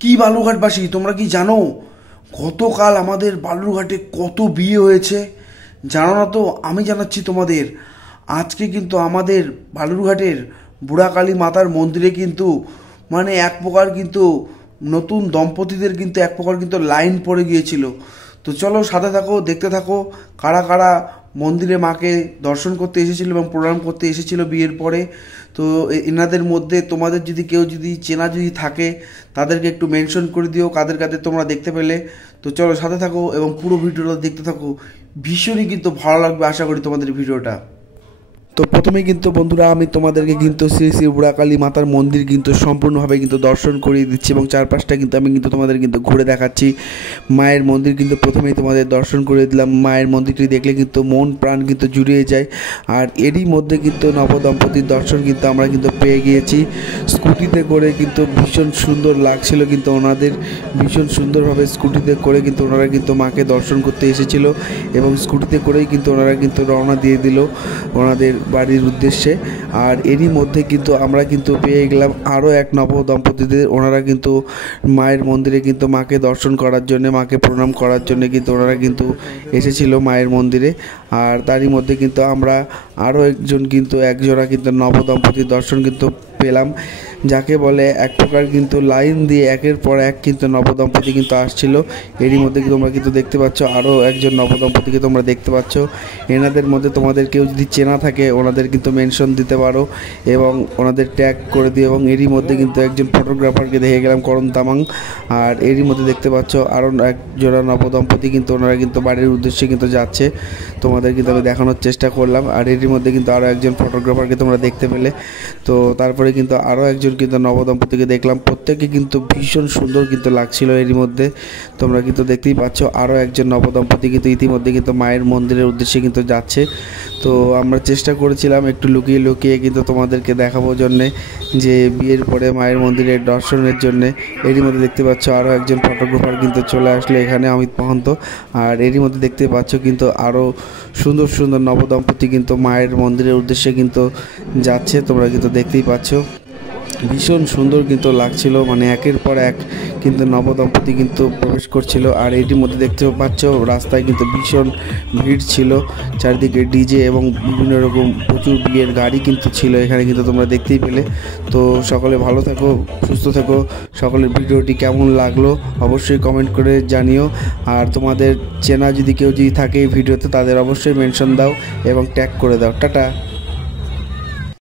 কি বালুরঘাটবাসী, তোমরা কি জানো গতকাল আমাদের বালুরঘাটে কত বিয়ে হয়েছে? জানো না তো? আমি জানাচ্ছি তোমাদের। আজকে কিন্তু আমাদের বালুরঘাটের বুড়াকালী মাতার মন্দিরে কিন্তু মানে এক প্রকার কিন্তু নতুন দম্পতিদের কিন্তু এক প্রকার কিন্তু লাইন পড়ে গিয়েছিল। তো চলো সাথে থাকো, দেখতে থাকো কারা কারা মন্দিরে মাকে দর্শন করতে এসেছিল এবং প্রণাম করতে এসেছিল বিয়ের পরে। তো এনাদের মধ্যে তোমাদের যদি কেউ যদি চেনা যদি থাকে তাদেরকে একটু মেনশন করে দিও কাদের কাদের তোমরা দেখতে পেলে। তো চলো সাথে থাকো এবং পুরো ভিডিওটা দেখতে থাকো, ভীষণই কিন্তু ভালো লাগবে আশা করি তোমাদের ভিডিওটা। তো প্রথমে কিন্তু বন্ধুরা আমি তোমাদেরকে কিন্তু শ্রী শ্রী বুড়াকালী মাতার মন্দির কিন্তু সম্পূর্ণভাবে কিন্তু দর্শন করিয়ে দিচ্ছি এবং চারপাশটা কিন্তু আমি কিন্তু তোমাদের কিন্তু ঘুরে দেখাচ্ছি। মায়ের মন্দির কিন্তু প্রথমেই তোমাদের দর্শন করে দিলাম। মায়ের মন্দিরটি দেখলে কিন্তু মন প্রাণ কিন্তু জুড়িয়ে যায়। আর এরই মধ্যে কিন্তু নবদম্পতির দর্শন কিন্তু আমরা কিন্তু পেয়ে গিয়েছি। স্কুটিতে করে কিন্তু ভীষণ সুন্দর লাগছিল, কিন্তু ওনাদের ভীষণ সুন্দরভাবে স্কুটিতে করে কিন্তু ওনারা কিন্তু মাকে দর্শন করতে এসেছিল এবং স্কুটিতে করেই কিন্তু ওনারা কিন্তু রওনা দিয়ে দিল ওনাদের বাড়ির উদ্দেশ্যে। আর এরই মধ্যে কিন্তু আমরা কিন্তু পেয়ে গেলাম আরও এক নবদম্পতিদের। ওনারা কিন্তু মায়ের মন্দিরে কিন্তু মাকে দর্শন করার জন্য, মাকে প্রণাম করার জন্য কিন্তু ওনারা কিন্তু এসেছিল মায়ের মন্দিরে। আর তারই মধ্যে কিন্তু আমরা আরও একজোড়া কিন্তু নবদম্পতির দর্শন কিন্তু পেলাম, যাকে বলে এক প্রকার কিন্তু লাইন দিয়ে একের পর এক কিন্তু নবদম্পতি কিন্তু আসছিল। এরই মধ্যে তোমরা কিন্তু দেখতে পাচ্ছ আরও একজন নবদম্পতিকে তোমরা দেখতে পাচ্ছ। এনাদের মধ্যে তোমাদের কেউ যদি চেনা থাকে ওনাদের কিন্তু মেনশন দিতে পারো এবং ওনাদের ট্যাগ করে দিও। এবং এরই মধ্যে কিন্তু একজন ফটোগ্রাফারকে দেখে গেলাম, করণ তামাং। আর এরই মধ্যে দেখতে পাচ্ছ আরও এক জোড়া নবদম্পতি কিন্তু ওনারা কিন্তু বাড়ির উদ্দেশ্যে কিন্তু যাচ্ছে, তোমাদের কিন্তু আমি দেখানোর চেষ্টা করলাম। আর এরই মধ্যে কিন্তু আরও একজন ফটোগ্রাফারকে তোমরা দেখতে পেলে। তো তারপরে কিন্তু আরও একজন কিন্তু নবদম্পতিকে দেখলাম, প্রত্যেকে কিন্তু ভীষণ সুন্দর কিন্তু লাগছিল। এরই মধ্যে তোমরা কিন্তু দেখতেই পাচ্ছ আরও একজন নবদম্পতি কিন্তু ইতিমধ্যে কিন্তু মায়ের মন্দিরের উদ্দেশ্যে কিন্তু যাচ্ছে। তো আমরা চেষ্টা করেছিলাম একটু লুকিয়ে লুকিয়ে কিন্তু তোমাদেরকে দেখাবোর জন্যে যে বিয়ের পরে মায়ের মন্দিরের দর্শনের জন্যে। এরই মধ্যে দেখতে পাচ্ছ আরও একজন ফটোগ্রাফার কিন্তু চলে আসলো এখানে, অমিত মহন্ত। আর এরই মধ্যে দেখতে পাচ্ছ কিন্তু আরও সুন্দর সুন্দর নবদম্পতি কিন্তু মায়ের মন্দিরের উদ্দেশ্যে কিন্তু যাচ্ছে, তোমরা কিন্তু দেখতেই পাচ্ছ। ভীষণ সুন্দর কিন্তু লাগছিল, মানে একের পর এক কিন্তু নবদম্পতি কিন্তু প্রবেশ করছিল। আর এটির মধ্যে দেখতে পাচ্ছ রাস্তায় কিন্তু ভীষণ ভিড় ছিল, চারিদিকে ডিজে এবং বিভিন্ন রকম প্রচুর বিয়ের গাড়ি কিন্তু ছিল এখানে, কিন্তু তোমরা দেখতেই পেলে। তো সকলে ভালো থাকো, সুস্থ থাকো। সকলের ভিডিওটি কেমন লাগলো অবশ্যই কমেন্ট করে জানিও। আর তোমাদের চেনা যদি কেউ যদি থাকে এই ভিডিওতে তাদের অবশ্যই মেনশন দাও এবং ট্যাগ করে দাও। টাটা।